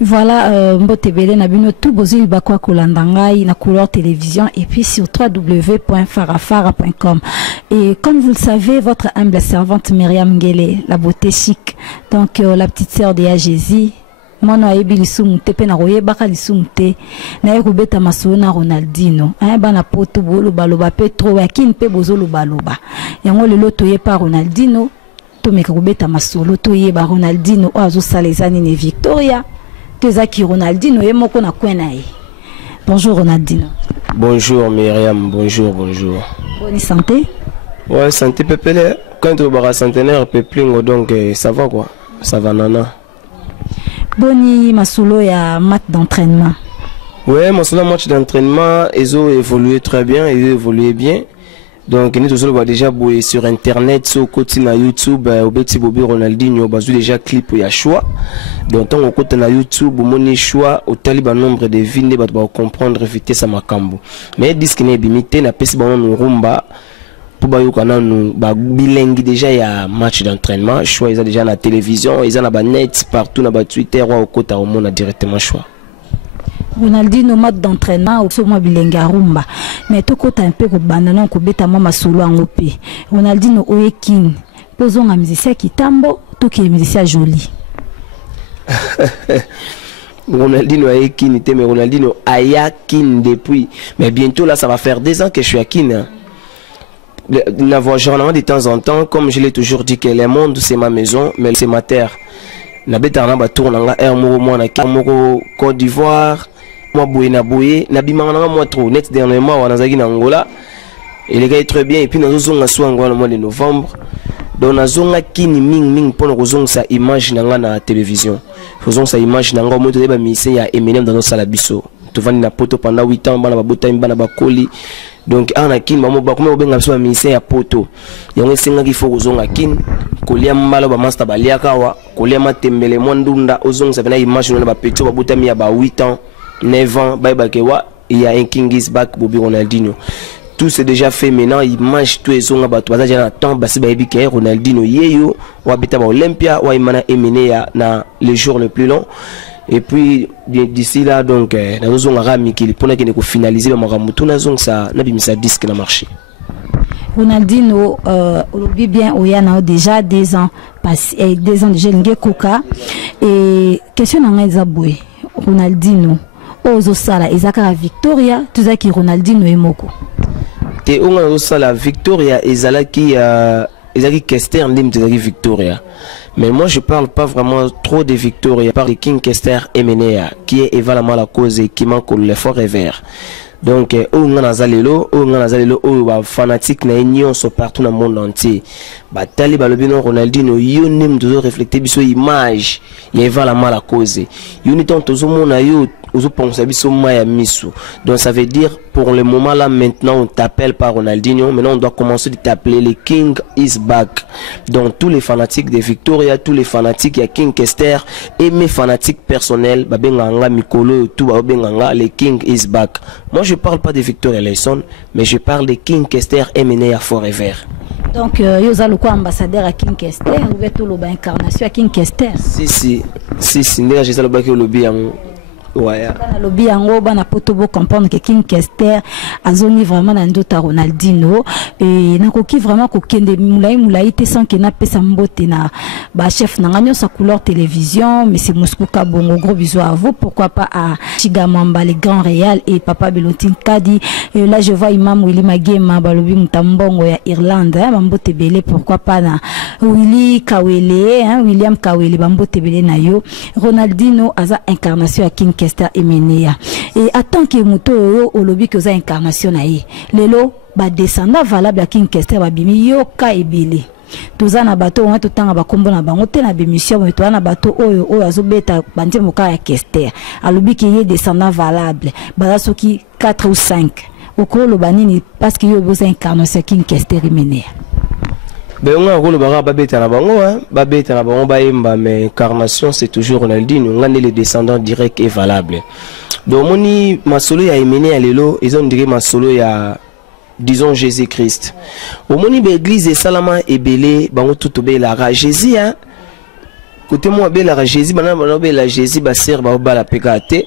Voilà, Mbotebele Nabino tout bozi bakwa kolandangai na couleur télévision et puis sur www.farafara.com. Et comme vous le savez, votre humble servante Myriam Ngele, la beauté chic, donc la petite sœur de Jésus. Mono ayebi lisumute pe na royebaka lisumute na ekobeta masolo na Ronaldinho bana poto bolo baloba pe trop yakini pe bozolo baloba yango lelo toye pa Ronaldinho to meka kobeta masolo toye ba Ronaldinho azo salezani ne Victoria tezaki Ronaldinho ye moko na kwena ye. Bonjour Ronaldinho. Bonjour Myriam, bonjour. Bonne santé? Ouais, santé pepele quand on va centenaire peplingo donc ça va quoi, ça va nana. Boni masolo ya match d'entraînement. Ouais, masolo match d'entraînement, ils ont évolué très bien, ils ont évolué bien. Donc nous tous déjà sur internet, sur côté na YouTube, au petit Bobby Ronaldinho, bazu déjà clip ya choix. Donc on côté na YouTube, mon choix au taliban nombre de vignes ba comprendre vitesse à makambo. Mais disque n'est limité na pesi ba no rumba. Pour bayokana nous bilingue déjà il y a match d'entraînement choix ils ont déjà la télévision ils ont la net partout na Twitter ou au côté au monde directement choix. Ronaldinho match d'entraînement au somo bilingue rumba mais to kota un peu ko bandana ko beta mama solo angope Ronaldinho oyekin posons un musicien kitambo to ki musicien joli. Ronaldinho ayekin mais Ronaldinho ayakin depuis mais bientôt là ça va faire 2 ans que je suis à Kin. La voix journellement de temps en temps, comme je l'ai toujours dit que le monde c'est ma maison, mais c'est ma terre. Na beta na ba tourna nga air moko moi na Côte d'Ivoire, moi boye na bimanga moi trop net dernièrement wana zaki na Angola. Et les gars est très bien et puis nous zonga so Angola le mois de novembre. Donc na zonga kini ming pour nous zonga sa image na nga na télévision. Faisons sa image na nga mo to ba mission ya Eminem dans nos salabiso. Tu vas na poto pendant 8 ans bana ba bota bana ba koli. Donc on a kin maman ba comme obenga so mission ya poto yango senga ki faut ozonga kin kolia mbalo ba master balia kawa kolia matembele mondunda ozonga ça vena image na ba petit ba botami ya ba 8 ans 9 ans ba kewa il y a un king is back Bobby Ronaldinho. Tout c'est déjà fait maintenant image tout ezonga ba toza jana temps basi ba ebi ke Ronaldinho yeyo wa beta ba Olympia wa imana emene ya na les jours les plus longs. Et puis d'ici là donc nous avons rami qui pour qu'on finaliser le maramutu nous ça n'a pas disque na marché. Ronaldinho obi bien oyana déjà 2 ans passé 2 ans déjà ngé koka et question na ngeza boy Ronaldinho ozo sala ezaka Victoria tuzaki Ronaldinho emoko te onga ozo sala Victoria ezalaki Kester ndim tuzaki Victoria. Mais moi je parle pas vraiment trop de Victoria, je parle de King Kester Emenea qui est évidemment la cause et qui manque l'effort et vert. Donc on a nazalelo fanatique na union sont partout dans le monde entier. Batali balobino Ronaldinho yo nem toujours refléter biso image il évidemment la cause. Yo ni tant tozo mona yo ozo penser biso maya misu. Donc ça veut dire pour le moment là maintenant on t'appelle pas Ronaldinho, maintenant on doit commencer de t'appeler le King is back. Donc tous les fanatiques de Victoria, tous les fanatiques ya King Kester et mes fanatiques personnels babenganga mikolo tout babenganga le King is back. Moi je parle pas de Victoria Lesson, mais je parle de King Kester Emenea Forever. Donc yoza le quoi ambassadeur à King Kester ou veto lo ba incarnation à King Kester. Si ndeka je sala ba ke lobby yango. Ouais. Dans le lobby yango bana poto bo comprendre que King Kester azoni vraiment na ndota Ronaldinho et nakoki vraiment ko kende moulai te sans que na pesa mbote na ba chef na ngano sa couleur télévision mais c'est Moscou Kabongo gros bisous à vous pourquoi pas à Chigamamba les grands Real et Papa Belotin Kadi et là je vois Imam Willy Magema balobi mutambongo ya Irlande mbote belé pourquoi pas na Willy Kawele William Kawele mbote belé na yo Ronaldinho aza incarnation à King Kester Emenea et attend que muto au lobby que za incarnation na ye lelo ba descendant valable à King Kester ba bimi yo ka ebele toza na bato on to tanga ba kombo na bango te na bemission mais to na bato oyo azobeta bandi moka ya Kester alobi que ye descendant valable ba soki 4 ou 5 okolo banini parce que yo besoin incarnation King Kester Emenea. Ben on a rôle babeta na bango baemba mais incarnation c'est toujours Ronaldinho on a les descendants directs et valables. Donc moni masolo ya Emenea lelo ils ont dit masolo ya disons Jésus-Christ. Au moni be église salama ebele bango tout obela Jésus hein côté moi bela Jésus bana bela Jésus ba ser ba bala pekate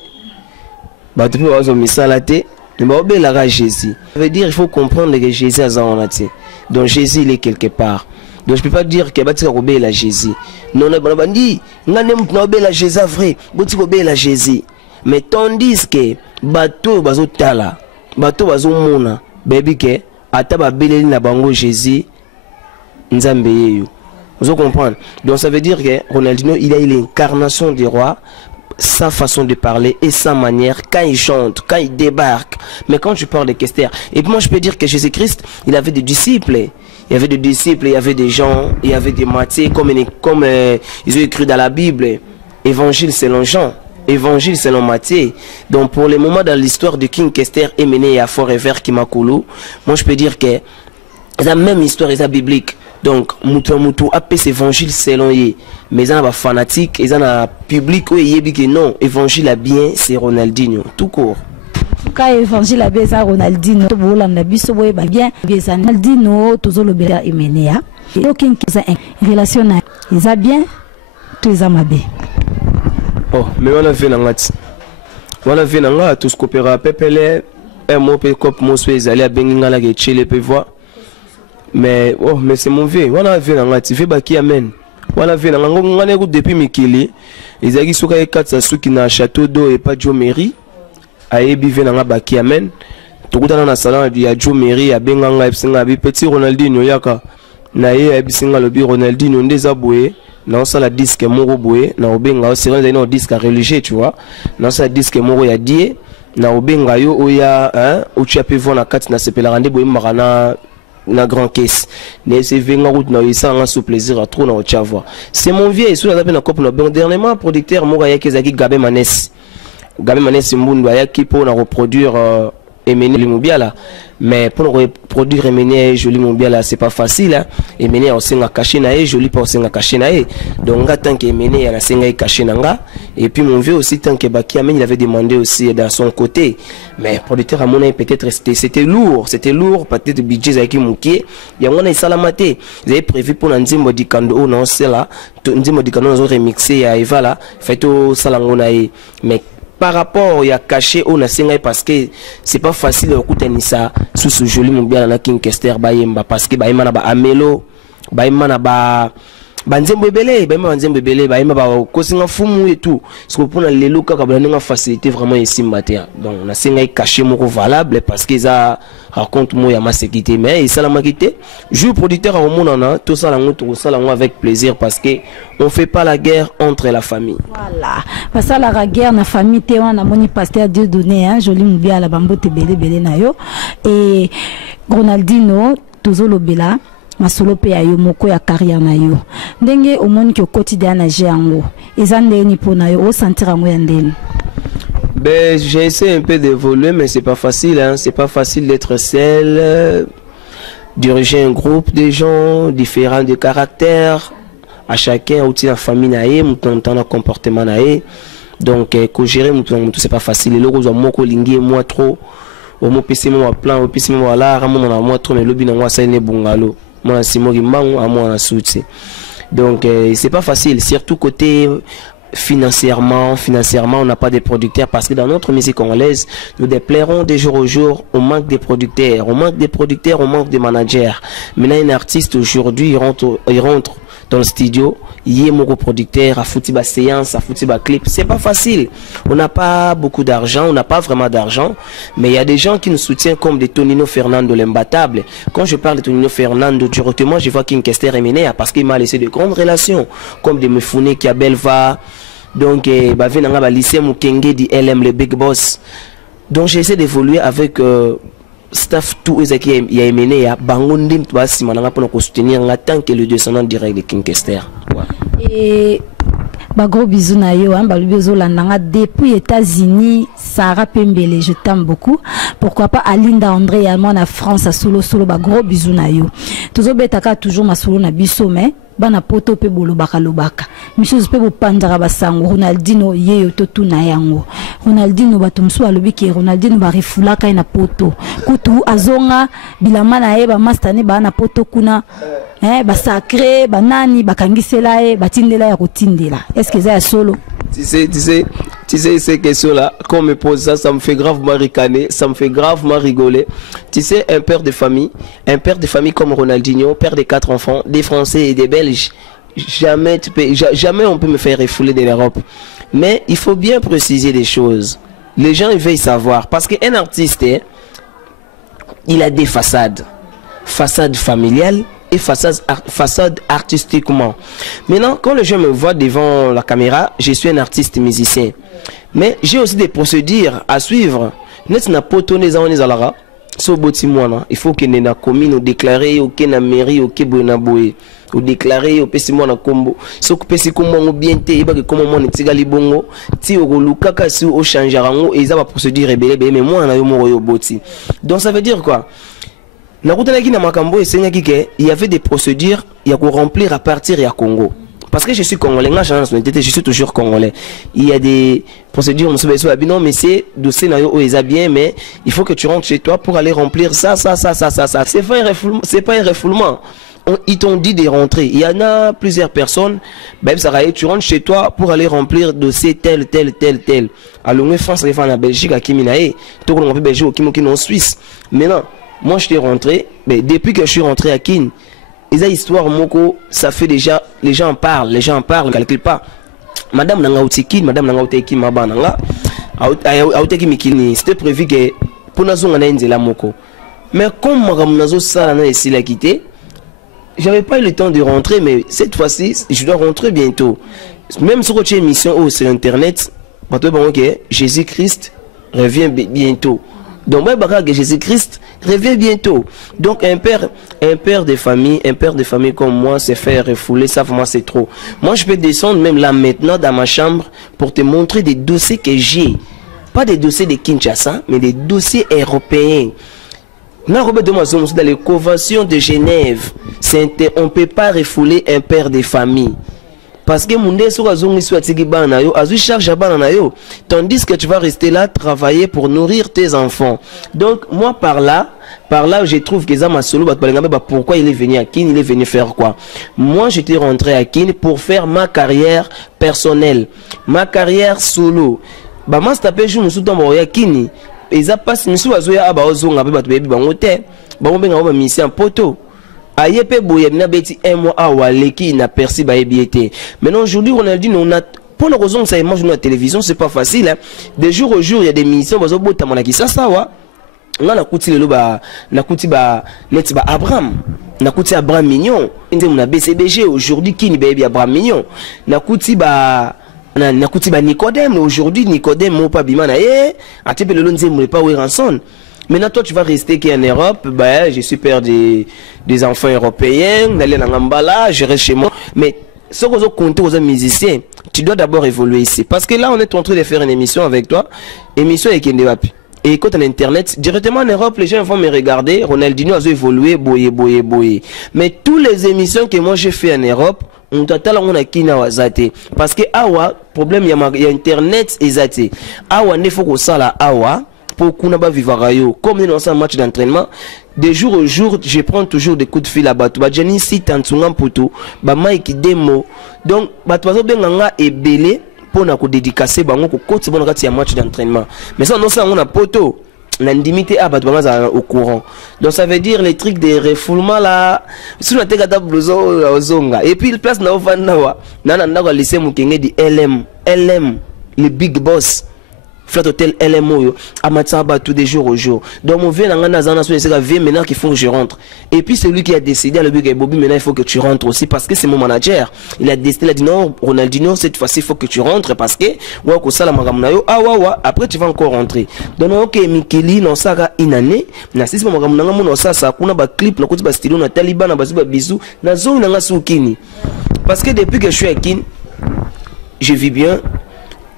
ba tu peux wazo misala te mais ba bela Jésus ça veut dire il faut comprendre que Jésus a zaonate donc Jésus il est quelque part donc je peux pas dire que batika ko bela Jésus non na bandi ngane mtu na bela Jésus vrai boti ko bela Jésus mais tandis que bato bazo tala bato bazo mona baby ke ata ba beleli na bango Jésus nzambe yeyo. Vous comprenez? Donc ça veut dire que Ronaldinho, il a l'incarnation du roi, sa façon de parler et sa manière quand il chante, quand il débarque. Mais quand je parle de Kester, et puis moi je peux dire que Jésus-Christ, il avait des disciples. Il y avait des disciples, il y avait des gens, il y avait des Matthieu, comme ils ont écrit dans la Bible, Évangile selon Jean, Évangile selon Matthieu. Donc pour le moment dans l'histoire de King Kester et mené à Forever Kimakulu, moi je peux dire que la même histoire est biblique. Donc mutu appelle cet évangile selon lui, mais ils ont fanatique, ils ont un public où il dit que non, évangile a bien c'est Ronaldinho tout court. Quand évangile a bien c'est Ronaldinho, tout le monde a bien c'est Ronaldinho, tout le monde a bien. Donc une relation ils ont bien, tout ils ont mal. Oh, mais on a vu tous coopérer pepele, moi pe cop moi suis allé à Benginga la Chile pe voir. Mais oh mais c'est mon vieux on a vu dans la TV baki amen on a vu dans ngane ko depuis mikili ezaki soka e katsa suki na château d'eau et pas Joe Mairie ayebi ve na baki amen tokutana na salon ya Joe Mairie ya benganga ebisinga bi petit Ronaldinho yaka na ye ebisinga lobi Ronaldinho ndeza boye na osala disque moko boye na obenga osira na disque religieux tu vois na osala disque moko ya die na obenga yo oya hein o chape vona kati na sepela rande boye makana na grand caisse ne se venga route na isa nga sous plaisir à trop na ochava c'est mon vieux sous la na cop na bon dernièrement producteur mora yaki zaki Gabe Manes mbundu yaki pour na reproduire Emene Limubiala mais pour reproduire Emene Joli Mubiala c'est pas facile hein Emene on senga caché na joli pas senga caché na donc nga tant que Emene ya na senga caché na nga et puis mon vieux aussi tant que Baki Amen il avait demandé aussi dans son côté mais producteur amona peut-être c'était lourd peut-être budget za ki mukie ya ngona isalamate ils avaient prévu pour nzimbo dikando non c'est là nzimbo dikando zo remixer ya Eva là fait au salangona mais par rapport à caché on a parce que c'est pas facile de ça sous ce joli mon bien na King Kester bayemba parce que bayema na ba amelo bayema na ba banzembo belé bayema ba kosinga fumu et tout parce que pour les locaux ka ba facilité vraiment ici matin donc on a senga caché moko valable parce que ça raconte moi ya ma sécurité mais ça la makité jour producteur à monana tout ça la avec plaisir parce que on fait pas la guerre entre la famille voilà parce que la guerre na famille té wana moni pasteur Dieu donné hein joli mbia la bambote belé na yo et Ronaldinho tozolo bela masolo pe ya yo moko ya carrière na yo ndenge omoni ke quotidien na jango ezande ni pona yo o sentir ngo ya ndeni. Ben j'ai essayé un peu d'évoluer mais c'est pas facile hein, c'est pas facile d'être seul diriger un groupe de gens différents de caractères à chacun outil la famille naé muton dans comportement naé donc ko gérer muton c'est pas facile le rozo moko lingi moi trop au mo pc mo plan au pc mo la ramo na moi trop mais lobi na moi ça ne bungalo moi simo gimangu à moi na soutien donc c'est pas facile surtout côté financièrement on n'a pas de producteurs parce que dans notre musique congolaise nous déplairons de jour au jour on manque de producteurs on manque de managers maintenant un artiste aujourd'hui il rentre dans le studio il est mon producteur à foutre ba séance à foutre ba clip c'est pas facile on n'a pas beaucoup d'argent on n'a pas vraiment d'argent mais il y a des gens qui nous soutiennent comme des Tonino Fernando l'imbattable quand je parle de Tonino Fernando directement je vois King Kester et Menea parce qu'il m'a laissé de grandes relations comme des Mefouné qui a Belva donc bavé nanga ba lycée Mukenge di LM le big boss donc j'essaie d'évoluer avec staff tout ezaki ya emene ya bango ndim to basima nanga pona ko soutenir nga tant que le descendant direct de King Kester et ba gros bisous na yo hein ba lubezo landanga depuis États-Unis Sarah Pembele je t'aime beaucoup pourquoi pas Alinda André allemand na France à solo ba gros bisous na yo tozo betaka toujours ma solo na biso mais bana poto pe bolo bakalobaka miso pe bo pandara basango Ronaldinho yeyo to tuna yango Ronaldinho batumsu alobi ke Ronaldinho ba refulaka na poto kutu azonga bilama na eba mastane ba na poto kuna ba sacré ba nani ba kangisela e ba tindela ya kotindela. Est-ce que ça solo? Tu sais, ces questions-là, quand on me pose ça, ça me fait gravement ricaner, ça me fait gravement rigoler. Tu sais, un père de famille comme Ronaldinho, père de 4 enfants, des Français et des Belges, jamais on peut me faire refouler de l'Europe. Mais il faut bien préciser des choses. Les gens, ils veulent savoir. Parce qu'un artiste, il a des façades. Façade familiale et façade artistiquement. Maintenant, quand les gens me voient devant la caméra, je suis un artiste musicien. Mais j'ai aussi des procédures à suivre. Il faut que na commune déclarer au na mairie au bonaboé ou déclarer au pesimo na combo so ko pesi kombo bien te ba ke comment mon tigali bongo ti o luka ka si o changer ngo et ça va procédure rebelle mais moi na yo mo yo boti. Donc ça veut dire quoi? Na kutanaki na makambo esenyaki ke il y avait des procédures il y a ko remplir à partir ya Congo. Parce que je suis congolais, je suis toujours congolais. Il y a des procédures, non, mais c'est dossier bien, mais il faut que tu rentres chez toi pour aller remplir ça. C'est pas un refoulement. Ils t'ont dit de rentrer. Il y en a plusieurs personnes. Tu rentres chez toi pour aller remplir dossier tel. Alors, France, en Belgique, à Kiminae, tout le monde Belgique, en Suisse. Maintenant, moi, je suis rentré, mais depuis que je suis rentré à Kin, et ça histoire moko ça fait déjà les gens parlent ne calculent pas madame nanga utiki madame nanga uteki mabananga auteki mikini c'était prévu que pour nazonga na nzela moko mais comme nazo sala na esila quitté j'avais pas eu le temps de rentrer mais cette fois-ci je dois rentrer bientôt même sur votre émission sur internet bato bango que Jésus-Christ revient bientôt. Donc, Jésus-Christ revient bientôt. Donc, un père de famille comme moi, se faire refouler, ça vraiment c'est trop. Moi, je peux descendre même là maintenant dans ma chambre pour te montrer des dossiers que j'ai. Pas des dossiers de Kinshasa, mais des dossiers européens. Dans les conventions de Genève, on ne peut pas refouler un père de famille. Parce que tandis que tu vas rester là travailler pour nourrir tes enfants. Donc moi par là je trouve que ça m'a solo pourquoi il est venu à Kin, il est venu faire quoi? Moi j'étais rentré à Kin pour faire ma carrière personnelle, ma carrière solo. Bah moi c'est jour nous sommes à Kin et ça passe nous sommes à bazonga ba baby bangote ba benga ba mission poto. Ayepe boye na beti un mois awaleki na perci ba ebiete. Maintenant aujourd'hui Ronaldinho on a pour la raison ça mange dans la télévision c'est pas facile hein. De jour au jour il y a des missions bazo bota monaki ça wa. On a kuti lelo ba na kuti ba net ba Abraham. Na kuti Abraham Mignon. Ndé mon BCBG aujourd'hui qui ni baby Abraham Mignon. Na kuti ba Nicodème aujourd'hui Nicodème mo pas bimana atepe lelo nzemwe pas we ranson. Maintenant, toi, tu vas rester qui en Europe. Ben, je suis père des enfants européens. Je reste chez moi. Mais, si vous comptez aux musiciens, tu dois d'abord évoluer ici. Parce que là, on est en train de faire une émission avec toi. Émission avec Kendewapi. Et écoute en internet, directement en Europe, les gens vont me regarder. Ronaldinho a évolué, boyé. Mais toutes les émissions que moi j'ai fait en Europe, on t'attend on a kina wazate. Parce que awa, problème, il y a internet et zate. Awa, ne faut que ça là, awa. Pour qu'on ait vivre comme dans un match d'entraînement, de jour au jour, je prends toujours des coups de fil à Batou. Badjani si tantunga poto, ba Mike demo. Donc, Batou benganga est belé pour na ko dédicacer bango ko côté bon kati ya match d'entraînement. Mais ça non ça on a poto. La limité à Batou au courant. Donc ça veut dire les trucs de refoulement là, sur la tête à blouson ozonga. Et puis il place na ofanawa. Nana ndako lycée mukenge di LM, le big boss. Flat Hotel LMO à Matsaba tous des jours au jour. Donc mon vieux n'a zana sur les vieux maintenant qu'il faut que je rentre. Et puis c'est lui qui a décidé à le big Bobby maintenant il faut que tu rentres aussi parce que c'est mon manager. Il a décidé il a dit non Ronaldinho cette fois-ci il faut que tu rentres parce que ouais ko sala magamunayo après tu vas encore rentrer. Donc OK Mikeli non saka inane na sisi magamunanga muno sasa kuna ba clip na kuti ba stylo na Taliban na bazuba bisou na zone na sukini. Parce que depuis que je suis à Kin je vis bien.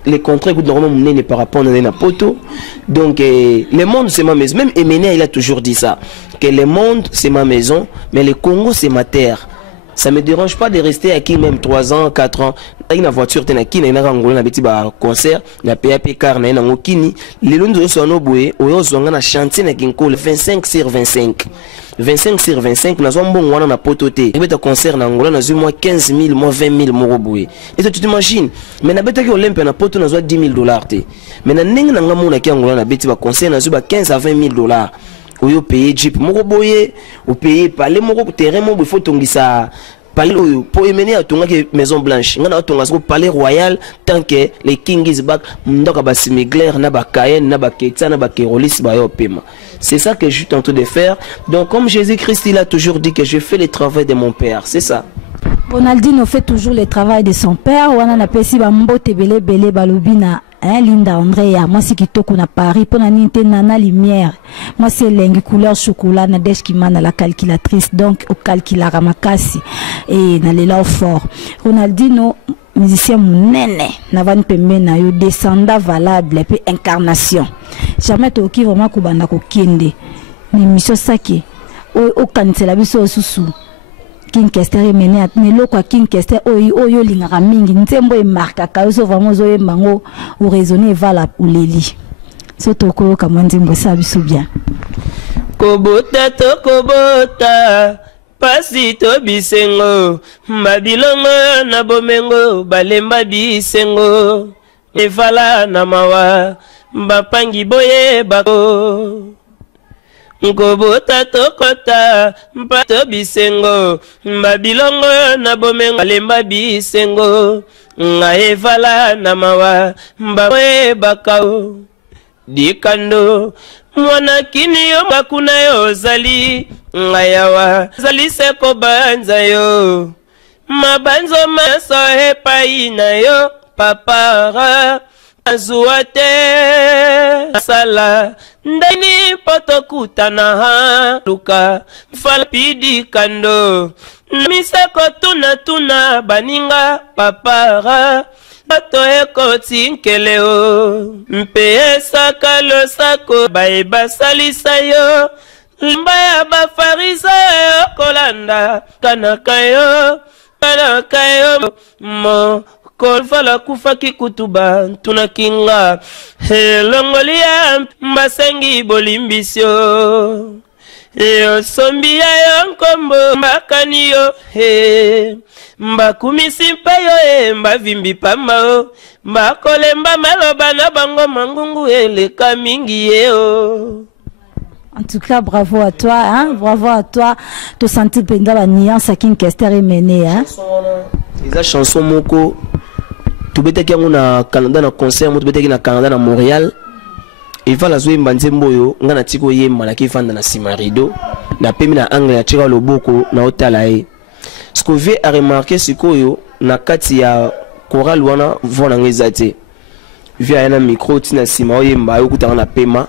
Les contrats que normalement n'est par rapport à la poto. Donc le monde c'est ma maison. Même Emene il a toujours dit ça que le monde c'est ma maison, mais le Congo c'est ma terre. Ça me dérange pas de rester à qui même 3 ans, 4 ans. Avec la voiture, tu as qui n'a pas un petit concert, na PAP car na na ngokini. Les lundi au sono boué, au zonga na chantier na kinko 25 sur 25. 25 sur 25, na zombo ngwana na pototé. Et beta concert na ngola na moi 15 000, moi 20 000 moro boué. Et tu t'imagines, mais na beta ki olympe na poto na zo 10 000 $. Mais na ning na ngamu na ki ngola na beti ba concert na zo 15 à 20 000 $. Oyo payer jeep moko boye, ou payer palais moko terrain moko faut tongisa palais oyo pour mener à tonga ke Maison Blanche ngana tonga so palais royal tant que les king is back ndoka ba simigler na ba Cayenne na ba Ketsa na ba Kerolis ba yo pema. C'est ça que je suis en train de faire. Donc comme Jésus-Christ il a toujours dit que je fais le travail de mon père, c'est ça. Ronaldinho fait toujours le travail de son père. Wana na pesi ba mbote belé balobina. Linda Andrea, moi c'est qui toko na Paris pour ninte nana lumière. Moi c'est lengi couleur chocolat na desh qui mana la calculatrice donc au calculara makasi et na lela fort. Ronaldinho musicien munene na van pembe na yo descendant valable et incarnation. Jamais toki vraiment kubanda ko kende. Mais mission saki o kansela biso susu. King Kester mené à Nelo quoi King Kester oyo lingara mingi ntembo e marka kaoso vraiment zo embango ou raisonner vala ou leli soto ko kamandi mbosa biso bien kobota to kobota pasi to bisengo mabilongo na bomengo balemba bisengo evala na mawa bapangi boye bako Nkobota tokota mpato bisengo Mbabilongo na bomengo lemba bisengo Ngaevala na mawa Mbawe bakao Dikando Mwana kini yo makuna yo zali Ngayawa Zali seko banza yo Mabanzo maso hepa ina yo Papara Azuate Sala Ndani potokutana ha Luka Falpidi kando Misako tuna baninga Papara Ato eko tinkeleo Mpeye saka lo sako Baiba salisa yo Mbaya bafarisa yo Kolanda Kanakayo Mo Kolfala kufaki kutuba tunakinga Helongolia mbasengi bolimbisyo Yo sombia yo nkombo mbakaniyo Mbakumisi mpayo mbavimbi pamao Mbakolemba maloba na bango mangungu eleka mingi yeo. En tout cas, bravo à toi, hein? Bravo à toi. Tu sentis pendant la nuance à King Kester est mené, hein? Les chansons moko tu bete ki na Canada na concert tu bete ki na Canada na Montréal et va la zoe mbanzembo yo ngana tiko yemba na ki fanda na Simarido na pemi na angle ya tira loboko na otala e ce que j'ai remarqué sikoyo na kati ya choral wana vona ngezate via na micro tina sima oyemba yo kutanga na pema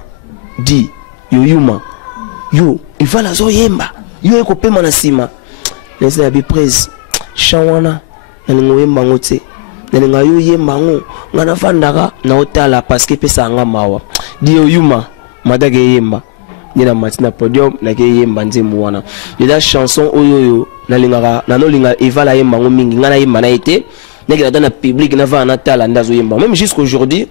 di yo yuma yo il va la zoe yemba yo eko pema na sima nesa ya bi praise shawana na ngoyemba ngote Nenga yo yembango ngana fandaka na otala parce que pesa nga mawa dio yuma madage yemba nina matina podium na ke yemba nzemu wana la chanson oyoyo na lingaka na no linga evala yembango mingi ngana yemba na été neke na public na va na tala ndazo yemba même jusqu'aujourd'hui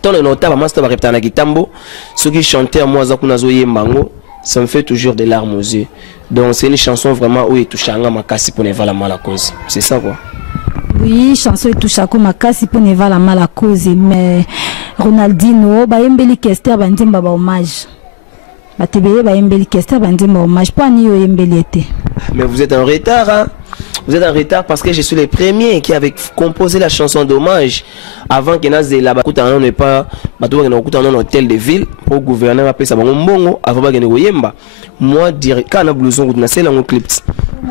tant le notable master va répéter na kitambo ceux qui chantaient moi za kuna zo yembango ça me fait toujours des larmes aux yeux donc c'est une chanson vraiment où il touche anga makasi pour ne vala mala cause c'est ça quoi. Oui, chanson et touche à quoi makasi pour ne la mal à cause mais Ronaldinho ba yembeli Kester bandimba ba hommage. Ba tebeye ba yembeli Kester bandimba hommage pas ni yo yembeli été. Mais vous êtes en retard hein. Vous êtes en retard parce que je suis le premier qui avait composé la chanson d'hommage avant que naze la bakuta non n'est pas bato ba kuta non hôtel de ville pour gouverneur appeler ça bongo avant ba ngene yemba. Moi direct kana blouson na sela mon clip.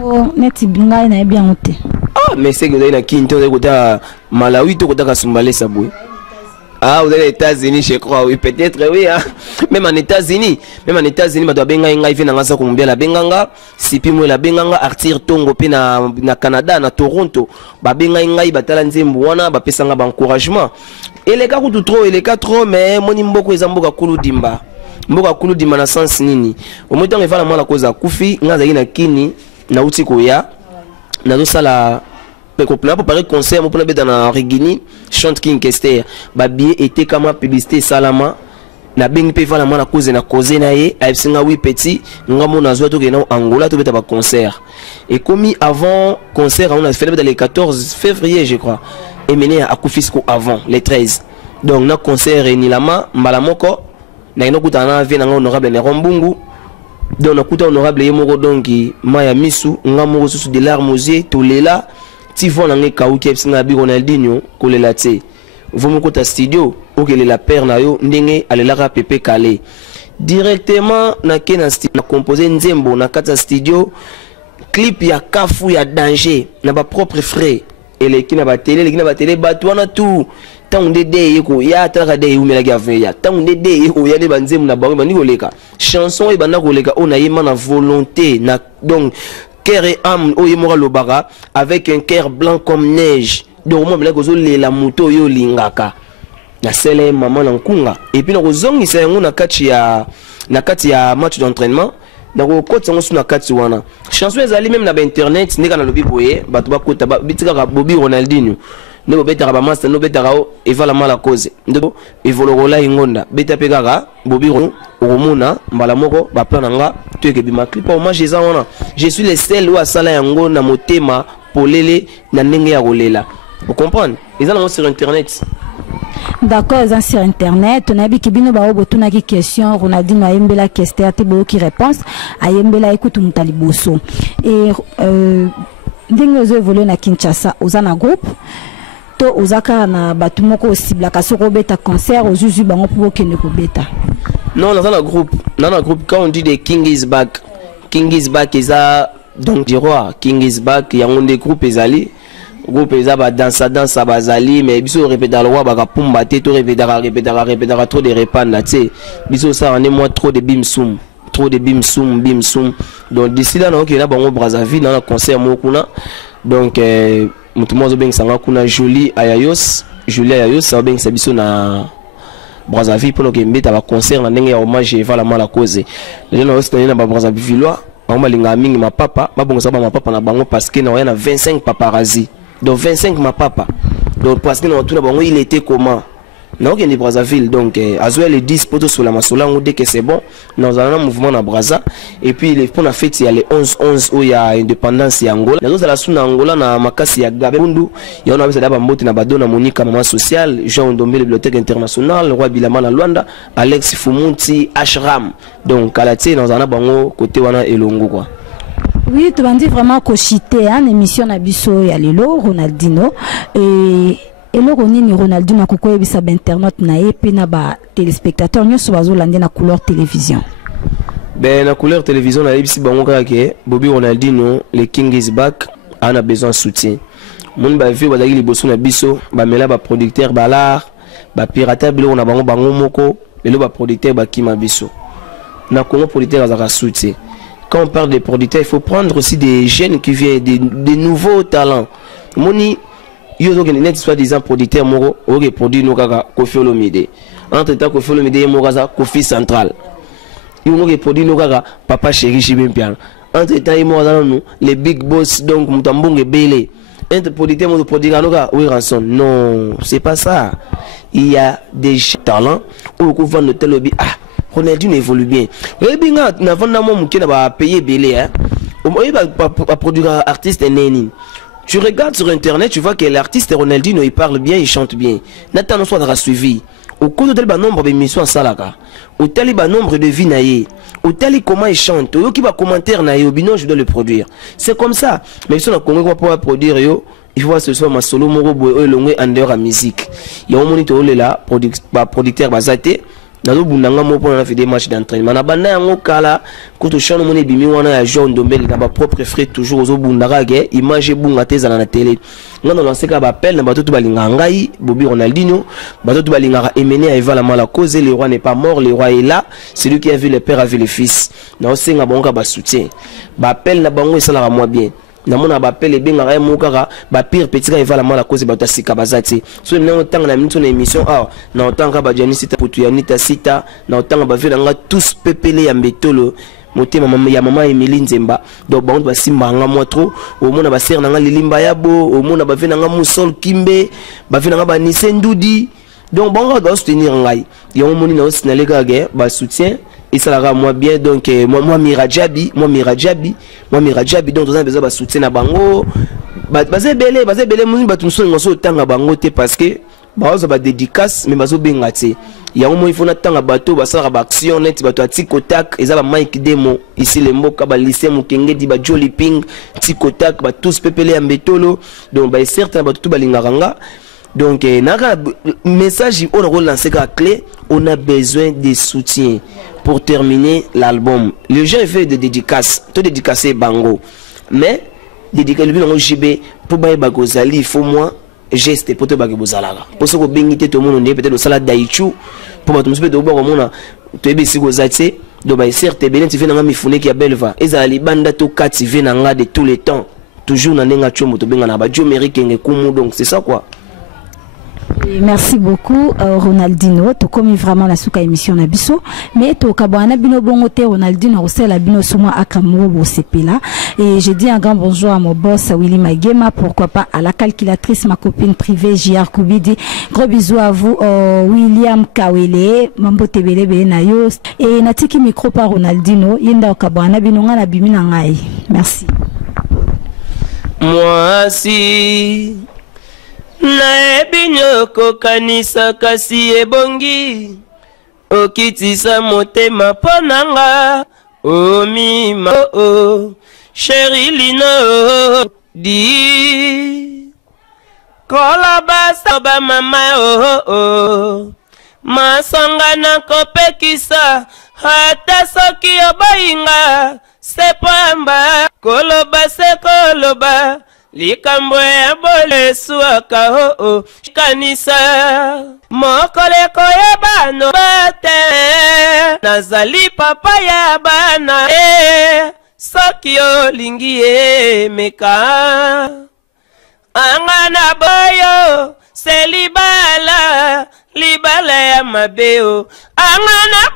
Oh, neti binga na bien oté. Ah, mais c'est que vous avez une quinte, vous avez Malawi, vous avez Soumbale Saboué. Ah, vous avez les États-Unis, je crois, oui, peut-être, oui. Hein. Même en États-Unis, vous avez Benga, il fait combien la Benganga, si puis moi la Benganga, Artir Tongo, na Canada, na Toronto, Benga, il batala Nzembuana, Pesanga, encouragement. Et les gars, trop, et les gars, trop, mais mon imboko, ils ont beaucoup Kulu Dimba. Mboka Kulu Dimba, na sens nini. Au moment où il va la cause à Koufi, n'a na Kini, na Utikoya. nazo sala pour préparer concert pour na beta na Regini chante King Kester ba billet était comme publicité salama na bengi pe vala na cause na ye aipsinga oui petit ngamo na zo to ke na Angola to beta ba concert et commis avant concert on a fait le 14 février je crois et mené à Koufisco avant les 13 donc na concert ni lama mbala moko na ino kutana vient na honorable Nerombungu donc na kuta honorable yemoko donc maya misu ngamo susu de l'armosier to lela ti vona nge kauki aipsinga bi Ronaldinho ko lela te vous ta studio ou que la père na yo ndenge alelaka pepe calé directement na kena studio na composer nzembo na kata studio clip ya kafu ya danger na ba propre frais et les kina ba télé batwana tout tant de ko ya taka de umela gave ya tant de ko ya ne banzembo na ba ni koleka chanson e banda koleka on a yema na volonté na donc cœur et âme o yemora lobara avec un cœur blanc comme neige donc moi la moto yo lingaka na sele maman nkunga et puis na kozongisa yango na kati ya match d'entraînement na ko kotsa ngosu na kati wana chanson ezali même na ba internet ndeka na lobi boye bato bakota bitika ka Bobi Ronaldinho ne bo betaka ba master no betaka o evala mala cause ndo evolorola ingonda beta pekaka Bobi Romona mbala moko ba plan nga to ke bima clip au match eza wana je suis le seul ou asala yango na motema polele na ndenge ya kolela. Vous comprenez? Ils ont sur internet. D'accord, ils ont sur internet. On a vu que bino ba obotuna ki question, Ronaldinho ayembela question te bo ki réponse, ayembela écoute mutaliboso. Et ndenge ozo évoluer na Kinshasa, ozana groupe to ozaka na batu moko osibla kasoko beta concert ozuzu bango pour que ne ko beta. Non, dans un groupe, quand on dit the King is back is a donc du roi, King is back, il y a un des groupes ezali. Groupe ezaba dansa bazali mais biso répéter le roi baka pumba te to répéter trop de repas na te biso ça on est moi trop de bimsum donc d'ici là on a bango Brazzaville dans un concert mokuna donc mutu mozo beng sanga kuna Julie Ayayos ça beng sa biso na Brazzaville pour que mbeta ba concert na ndenge ya hommage vala mala cause les gens aussi na ba Brazzaville on va linga mingi ma papa na bango parce que na yana 25 paparazzi. Donc 25 ma papa. Donc parce que il était comment? Non, il est Brazzaville. Donc Azuel les 10 poteaux sur la masola, on dit que c'est bon. Nous avons un mouvement à Brazza. Et puis pour la fête, il y a les 11-11 où il y a indépendance et Angola. Nous avons la souna Angola, na Makasi ya Gabundu. Il y a un avis d'abord Mbote na Badona Monica Maman Social, Jean Ndombe Bibliothèque Internationale, Roi Bilama na Luanda, Alex Fumunti, Ashram. Donc à la tête, nous avons côté wana Elongo quoi. Oui, tu m'as dit vraiment que c'était une émission Nabiso et Alelo, Ronaldinho. Et le Ronaldinho a coupé sa internet na et puis na ba téléspectateurs nous sommes landé na couleur télévision. Ben la couleur télévision na ibisi bango kaka Bobi Ronaldinho, le King is back, a besoin de soutien. Mon ba vie bazaki liboso na biso, ba mela ba producteur ba l'art, ba pirater bilo na bango moko, le ba producteur ba kima biso. Na Congo producteur azaka soutien. Quand on parle des producteurs, il faut prendre aussi des jeunes qui viennent, des nouveaux talents. Moni, il y a des soi-disant producteurs moro, qui produisent nos gaga, Kofi Olomide. Entre-temps, Kofi Olomide est moraza, Kofi Central. Il y a des produits nos gaga, Papa Chéri Chibimpian. Entre-temps, il y a les big boss, donc Moutambong et Bélé. Entre producteurs, mon produit à oui, rançon. Non, c'est pas ça. Il y a des talents où on vend le tel lobby. Ah, Ronaldinho évolue bien. Oui, bien, n'a pas payé Bélé. Hein. On va produire un artiste neni. Tu regardes sur internet, tu vois que l'artiste Ronaldinho il parle bien, il chante bien. Nathan soit d'avoir suivi. Au cours de tel nombre d'émissions en salaka, au tel nombre de vies naïe, au tel comment il chante, au qui va commentaire naïe, au binon je dois le produire. C'est comme ça. Mais si on a Congo pour pouvoir produire yo, il faut voir ce soir ma solo moro boy longue en dehors à musique. Il y a un moniteur là, producteur basate. Dans le bundanga mo pour faire des matchs d'entraînement na banda yango kala kuto chano moni bimi wana ya Jean Ndombele na ba propre frère toujours aux bundanga ge image bunga teza na télé ngana lancer ka ba appel na bato to balinga ngai Bobi Ronaldinho bato to balinga emmener à Eva la mala cause le roi n'est pas mort, le roi est là, celui qui a vu le père a vu le fils na osenga bonga ba soutien ba appel na bango ça la moi bien na mona ba appel benga ra mokaka ba pire petit ka Eva la mala cause bato sika bazati so na otanga na minute na émission ah na otanga ba Jani sita putu ya nita sita na otanga ba vela nga tous pepele ya mbetolo motema ya maman Emily Nzemba donc bango basimba nga moi trop au mona ba ser nga lilimba yabo au mona ba vena nga Musol Kimbe ba vena nga ba Nise Ndudi donc bango doit soutenir ngai yo moni na osinale ka ge ba soutien et ça la moi bien donc moi Miradjabi donc on a besoin ba soutien na bango bazé belé moni ba tumso ngoso tanga bango te parce que bazo ba dédicace mais bazo bengati ya mo il faut na tanga bato ba sala ba action net bato atikotak eza ba Mike Demo ici le mboka ba lycée Mukenge di ba Jolly Ping tikotak ba tous pepele ya mbetolo donc ba certain bato tout ba lingaranga donc naka message on a relancé ka clé on a besoin de soutien pour terminer l'album le jeu fait de dédicace tout dédicacé bango mais dédicace le bingo JB pour ba bagozali il faut moi geste pour te bagé bozalaga pour ce que bengité tout le monde on peut-être au salade daichu pour battre monsieur de oba komona to ebisi gozate do ba certes benen ti vena mifune ki ya belva ezali banda to kati vena nga de tous les temps toujours na nenga chombo to benga na ba dio mérikenge kumu donc c'est ça quoi. Et merci beaucoup Ronaldinho to komi vraiment la souka émission na biso mais to kabwana bino bongote Ronaldinho osela bino suma akamu bo sepela et je dis un grand bonjour à mon boss Willy Magema, pourquoi pas à la calculatrice ma copine privée JR Koubidi, gros bisous à vous William Kawele mambo tebele bele na yo et natiki micro par Ronaldinho yenda kabwana bino nga na bimi na ngai merci. Moi si naebinyo kanisa kasi ebongi okitisa motema ponanga omima chéri lino di kolabasa ba mama masanga na kopekisa hata soki obayinga sepamba koloba se koloba likambo ya bole suaka kanisa mokoleko ya bano bate nazali papa ya bana soki olingi emeka angana boyo se libala ya mabeo angana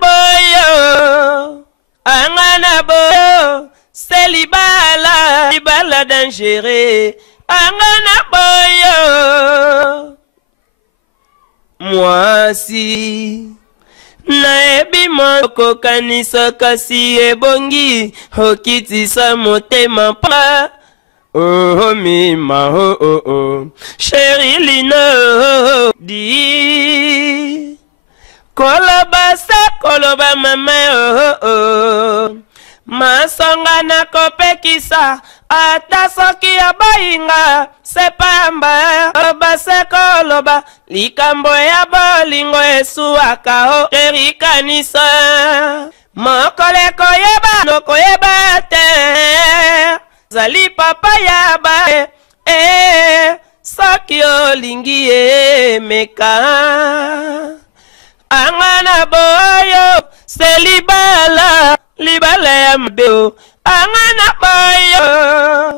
boyo c'est libala dangereux angana boyo moi si naebi moko kanisa kasi ebongi okitisa motema pa mima chéri lino di koloba mama masonga na kopekisa ata soki abayinga sepamba base koloba likambo ya bolingo esuaka erikanisa mokoleko yeba noko yeba te zali papa yaba soki olingi emeka angana boyo selibala libala ya mbeo angana boyo